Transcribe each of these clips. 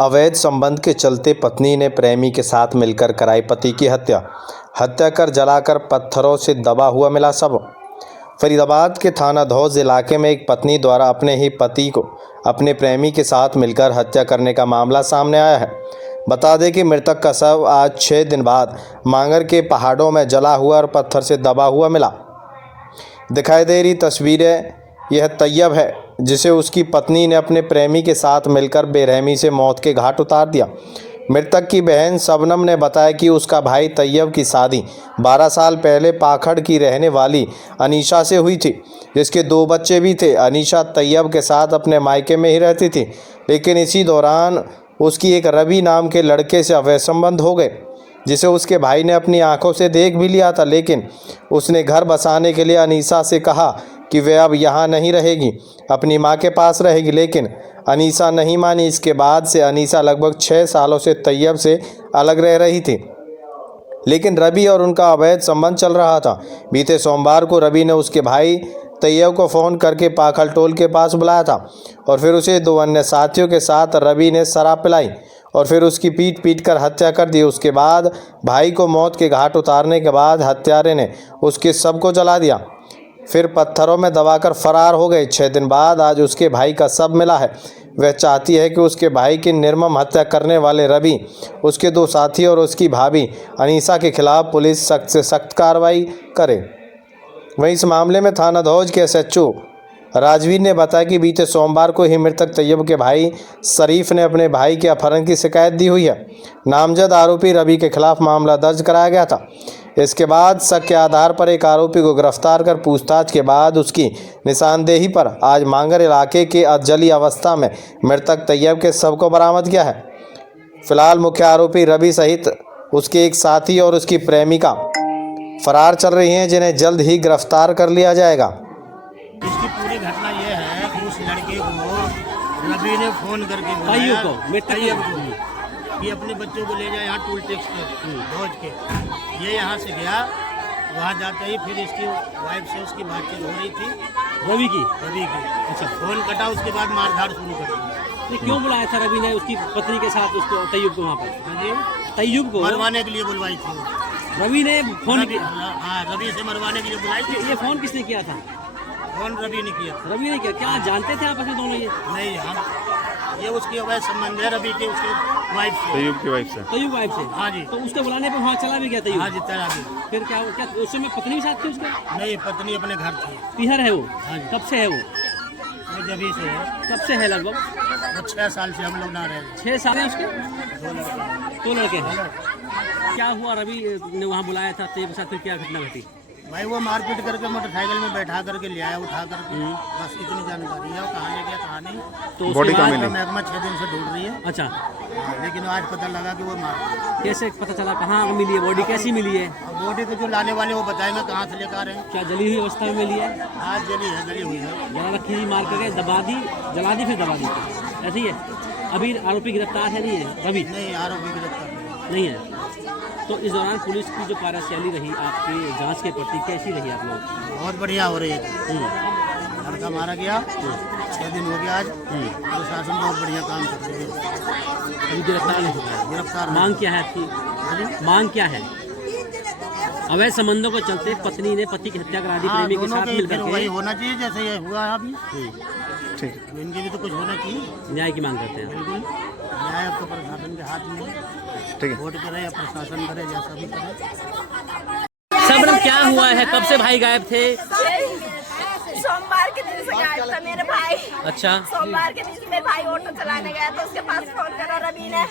अवैध संबंध के चलते पत्नी ने प्रेमी के साथ मिलकर कराई पति की हत्या कर जलाकर पत्थरों से दबा हुआ मिला शव। फरीदाबाद के थाना धौज इलाके में एक पत्नी द्वारा अपने ही पति को अपने प्रेमी के साथ मिलकर हत्या करने का मामला सामने आया है। बता दें कि मृतक का शव आज 6 दिन बाद मांगर के पहाड़ों में जला हुआ और पत्थर से दबा हुआ मिला। दिखाई दे रही तस्वीरें यह तैयब है, जिसे उसकी पत्नी ने अपने प्रेमी के साथ मिलकर बेरहमी से मौत के घाट उतार दिया। मृतक की बहन शबनम ने बताया कि उसका भाई तैयब की शादी 12 साल पहले पाखड़ की रहने वाली अनीशा से हुई थी, जिसके 2 बच्चे भी थे। अनीशा तैयब के साथ अपने मायके में ही रहती थी, लेकिन इसी दौरान उसकी एक रवि नाम के लड़के से अवैध संबंध हो गए, जिसे उसके भाई ने अपनी आंखों से देख भी लिया था। लेकिन उसने घर बसाने के लिए अनीशा से कहा कि वह अब यहाँ नहीं रहेगी, अपनी माँ के पास रहेगी, लेकिन अनीशा नहीं मानी। इसके बाद से अनीशा लगभग 6 सालों से तैयब से अलग रह रही थी, लेकिन रवि और उनका अवैध संबंध चल रहा था। बीते सोमवार को रवि ने उसके भाई तैयब को फ़ोन करके पाखल टोल के पास बुलाया था और फिर उसे 2 अन्य साथियों के साथ रवि ने शराब पिलाई और फिर उसकी पीट कर हत्या कर दी। उसके बाद भाई को मौत के घाट उतारने के बाद हत्यारे ने उसके शव को जला दिया, फिर पत्थरों में दबाकर फरार हो गए। 6 दिन बाद आज उसके भाई का शव मिला है। वह चाहती है कि उसके भाई की निर्मम हत्या करने वाले रवि, उसके 2 साथी और उसकी भाभी अनीशा के खिलाफ पुलिस सख्त से सख्त कार्रवाई करे। वहीं इस मामले में थाना धौज के SHO राजवीर ने बताया कि बीते सोमवार को ही मृतक तैयब के भाई शरीफ ने अपने भाई के अपहरण की शिकायत दी हुई है। नामजद आरोपी रवि के खिलाफ मामला दर्ज कराया गया था। इसके बाद शक के आधार पर एक आरोपी को गिरफ्तार कर पूछताछ के बाद उसकी निशानदेही पर आज मांगर इलाके के अधजली अवस्था में मृतक तैयब के शव को बरामद किया है। फिलहाल मुख्य आरोपी रवि सहित उसके एक साथी और उसकी प्रेमिका फरार चल रही हैं, जिन्हें जल्द ही गिरफ्तार कर लिया जाएगा। इसकी पूरी घटना यह है कि उस लड़के को रवि ने फोन करके बुलाया कि अपने बच्चों को ले जाए यहाँ टूल टैक्स के धौज के। ये यहाँ से गया, वहाँ जाते ही फिर इसकी वाइफ से उसकी बातचीत हो रही थी, रवि की। अच्छा, फोन कटा, उसके बाद मारधाड़ शुरू कर दी। ये क्यों बुलाया था रवि ने उसकी पत्नी के साथ उसको तैयब को वहाँ पर? जी, तैयब को मरवाने के लिए बुलवाई थी रवि ने फोन किया। हाँ, रवि से मरवाने के लिए बुलाई थी। ये फोन किसने किया था? फोन रवि ने किया। रवि ने किया? क्या जानते थे आपस में दोनों? ये नहीं, हम ये उसकी अवैध संबंध है रवि के, उसके वाइफ से, तैयब की वाइफ से। तैयब वाइफ से? हाँ जी। तो उसके बुलाने पे वहाँ चला भी गया तैयब? हाँ जी, चला गया। फिर क्या उस समय पत्नी भी साथ थी उसके? नहीं, पत्नी अपने घर थी। पीहर है वो? हाँ जी। कब से है वो? जब ही से है। कब से है? लगभग 6 साल से हम लोग ना रहे। 6 साल है उसके? 2 लड़के हैं। क्या हुआ? रवि ने वहाँ बुलाया था तैयब के साथ, फिर क्या घटना घटी? भाई वो मारपीट करके मोटरसाइकिल में बैठा करके ले आया, उठा करके। बस इतनी जानकारी है, कहाँ ले गया कहाँ नहीं। तो बॉडी कहाँ मिली? महकमा 6 दिन से ढूंढ रही है। अच्छा, लेकिन आज पता लगा कि वो मार। कैसे पता चला? कहाँ मिली है बॉडी? कैसी मिली है? बॉडी को जो लाने वाले वो बताएंगे कहाँ से लेकर आ रहे हैं। क्या जली हुई अवस्था में मिली है? आज जली हुई है। जला रखी थी, मार करके दबा दी, जला दी, फिर दबा दी, ऐसी है। अभी आरोपी गिरफ्तार है? नहीं है रवि? नहीं, आरोपी गिरफ्तार नहीं है। तो इस दौरान पुलिस की जो कार्यशैली रही आपकी जांच के प्रति, कैसी रही आप लोग? बहुत बढ़िया हो रही है। लड़का मारा गया, 6 दिन हो गया आज। प्रशासन बहुत बढ़िया काम कर रही है। अभी गिरफ्तार नहीं हुआ? गिरफ्तार। मांग क्या है आपकी? मांग क्या है? अवैध संबंधों को चलते पत्नी ने पति की हत्या करा दी प्रेमी के साथ मिलकर के। वही होना चाहिए जैसे ये हुआ अभी। ठीक है, इनके भी तो कुछ होना चाहिए। न्याय की मांग करते हैं। बिल्कुल, न्याय तो प्रशासन के हाथ में है। ठीक है, वोट करे या प्रशासन करे, जैसा भी करे। शबनम, क्या हुआ है? कब से भाई गायब थे? सोमवार के दिन से गायब था मेरे भाई। अच्छा, सोमवार के दिन मेरे भाई ऑटो चलाने गया तो उसके पास फोन करा रवि ने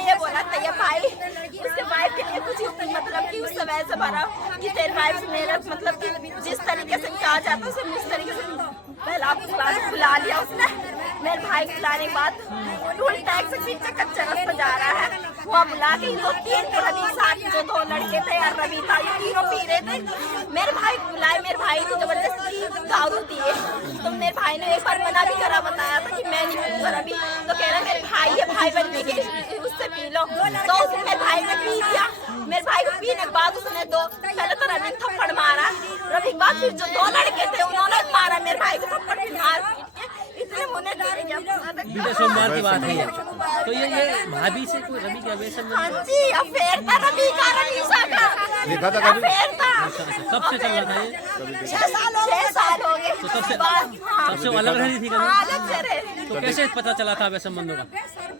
ये बोला तैयब भाई उसके वाइफ के लिए कुछ मतलब कि उस समय से भरा कि तेरे वाइफ से मेरा मतलब कि जिस तरीके से कहा जाता है उस तरीके से पहला बुला लिया उसने। मेरे भाई को बुलाने के बाद टूल टैक्स से पीछे कच्चा रास्ता जा रहा है, वहाँ बुला के दो 3 रवि साथ जो 2 लड़के थे यार रवि था, ये तीनों पी रहे थे। मेरे भाई को बुलाए, मेरे भाई को जबरदस्ती दारू दिए। तो मेरे भाई ने एक बार मना भी करा, बताया था कि मैं नहीं पीऊंगा रवि। तो कह रहा मेरे भाई है, भाई बनने के उससे पी लो। तो उसने मेरे भाई ने पी दिया। मेरे भाई को पीने के बाद उसने पहले तो रवि थप्पड़ मारा, रवि के बाद फिर जो 2 लड़के थे उन्होंने मारा मेरे भाई को थप्पड़, मार पीट के अपने मुंह ने बीते सोमवार की बात है ये। तो ये भाभी से कोई रवि के अवैध संबंध? हाँ जी, अफेयर था रवि का, रवीशा का देखा था कभी? अफेयर था। कब से चल रहा था ये? 6 साल हो गए। तो तब से हाँ, अलग रही थी हाँ, कभी? अलग से रहे। तो कैसे पता चला था अवैध संबंधों का?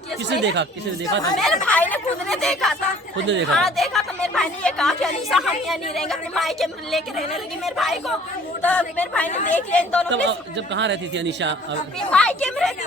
किसने देखा था? मेरे भाई ने खुद ने देखा था। खुद ने देखा हाँ था? देखा था। मेरे भाई ने ये कहा कि अनीशा हम यहाँ नहीं रहेंगे, अपने मायके में लेके रहने लगी मेरे भाई को। तो मेरे भाई ने देख लिया इन दोनों ने। जब कहाँ रहती थी अनीशा? मायके में रहती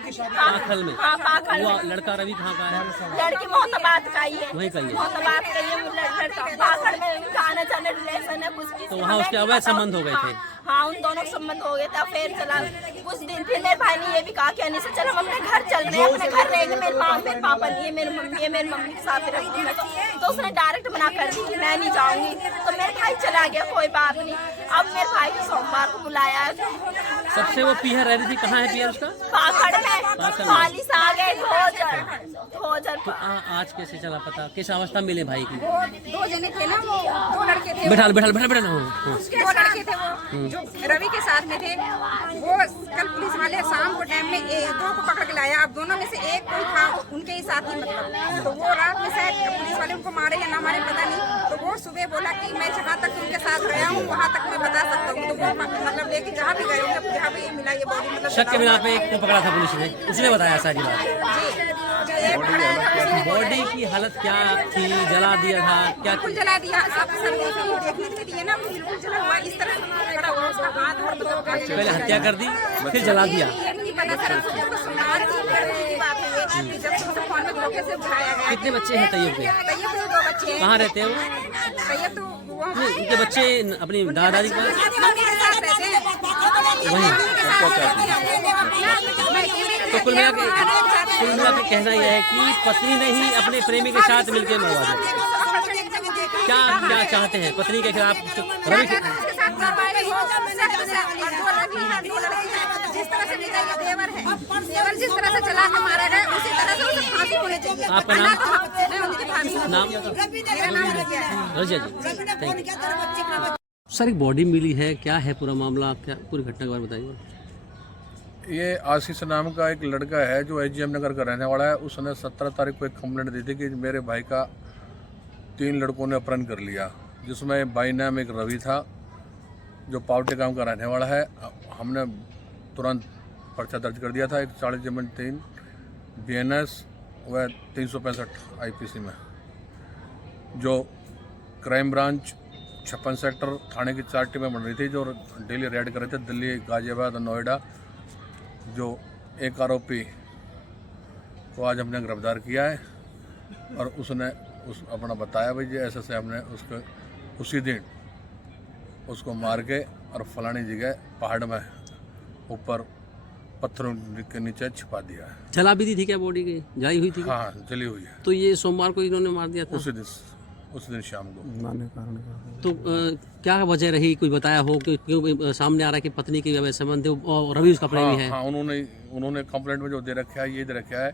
थी। पाखल में? हाँ, पाखल वो में। लड़का रवि कहाँ का है? लड़की मोहतबात का ही है। वहीं का ही है? मोहतबात का ही है लड़का। पाखल में उनका आना जाना रिलेशन है कुछ। तो वहाँ उसके अवैध संबंध हो गए थे? हाँ, उन दोनों के संबंध हो गए थे। फिर चला कुछ दिन फिर मेरे भाई ने ये भी कहा कि अनीशा चल हम अपने घर चल रहे हैं, अपने घर रहेंगे। मेरे माँ मेरे पापा नहीं है, मेरी मम्मी है, मेरी मम्मी के साथ रहती है। तो उसने डायरेक्ट मना कर दी कि मैं नहीं जाऊंगी। तो मेरे भाई चला गया, कोई बात नहीं। अब मेरे भाई को सोमवार को बुलाया है। सबसे वो पीहर रह रही थी, कहाँ है पीहर उसका? पाखड़ में पालिस आ गए ढोजर। तो आज कैसे चला पता? किस अवस्था में मिले भाई की? 2 जने थे ना, वो 2 लड़के थे। बैठा हाँ। 2 लड़के थे वो जो रवि के साथ में थे। वो कल पुलिस वाले शाम को टाइम में 2 को पकड़ के लाया। अब दोनों में से एक कोई था उनके ही साथ ही, मतलब तो वो रात में शायद पुलिस वाले उनको मारे या ना मारे पता नहीं। तो वो सुबह बोला कि मैं जहाँ तक उनके साथ गया हूँ वहाँ तक मैं बता सकता हूँ। तो वो मतलब लेके जहाँ भी गए होंगे, जहाँ भी मिला ये बॉडी, मतलब शक के बिना पे एक को पकड़ा था पुलिस ने, उसने बताया सारी बात। जी, जो एक पकड़ा था उसी ने बोला। बॉडी की हालत क्या थी? जला दिया था क्या? बिल्कुल जला दिया। आप सर देखने के लिए ना बिल्कुल जला हुआ, इस तरह खड़ा हुआ, उसका हाथ और पहले हत्या कर दी फिर जला दिया। ये नहीं पता सर, उसको सुनार की बात है कि जब तुमसे फोन में धोखे से बुलाया गया। कितने बच्चे हैं तैयब के? तैयब के 2 बच्चे हैं। कहाँ रहते हैं वो? तैयब तो वो नहीं, उनके बच्चे अपनी दादा दादी के पास मम्मी के साथ रहते हैं। वहीं। तो कुल मिला के के कहना यह है कि पत्नी ने ही अपने प्रेमी के साथ मिलकर मरवा दिया। क्या चाहते हैं पत्नी के खिलाफ? रवि के जिस तरह से देवर है, देवर जिस तरह से चला के मारा गया उसी तरह से उसे फांसी होनी चाहिए। आपका नाम? मैं उनकी भाभी हूँ। नाम? मेरा नाम रजिया है। रजिया जी, थैंक यू। सर एक बॉडी मिली है, क्या है पूरा मामला? क्या पूरी घटना के बारे में बताइए। ये आशीष नाम का एक लड़का है जो एजीएम नगर का रहने वाला है। उसने 17 तारीख को एक कंप्लेंट दी थी कि मेरे भाई का 3 लड़कों ने अपहरण कर लिया, जिसमें भाई नाम एक रवि था जो पावटे गांव का रहने वाला है। हमने तुरंत पर्चा दर्ज कर दिया था 140/3 BNS व 365 IPC में, जो क्राइम ब्रांच 56 सेक्टर थाने की 4 टीमें बन रही थी जो डेली रेड कर रहे थे दिल्ली, गाजियाबाद और नोएडा। जो एक आरोपी को आज हमने गिरफ्तार किया है और उसने अपना बताया भाई जी ऐसे से हमने उसको उसी दिन उसको मार के और फलानी जगह पहाड़ में ऊपर पत्थरों के नीचे छिपा दिया है। जला भी दी थी क्या बॉडी की? जलाई हुई थी? हाँ, जली हुई है। तो ये सोमवार को इन्होंने मार दिया था? उसी दिन शाम को। तो क्या वजह रही? कोई बताया हो कि क्यों सामने आ रहा है कि पत्नी की अवैध संबंध है और रवि उसका प्रेमी है? हाँ, उन्होंने कंप्लेंट में जो दे रखा है ये दे रखा है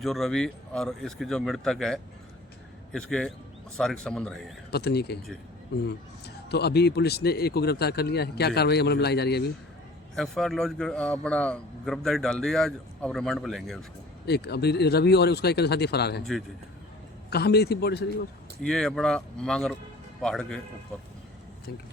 जो रवि और इसकी जो मृतक है इसके शारीरिक संबंध रहे हैं पत्नी के। जी। तो अभी पुलिस ने एक को गिरफ्तार कर लिया है, क्या कार्रवाई अमल में लाई जा रही है अभी? FIR लॉज अपना गिरफ्तारी डाल दिया, अब रिमांड पे लेंगे उसको। एक अभी रवि और उसका एक साथी फरार है। जी जी जी। कहाँ मिली थी बॉडी सर? ये अपना मांगर पहाड़ के ऊपर। Thank you.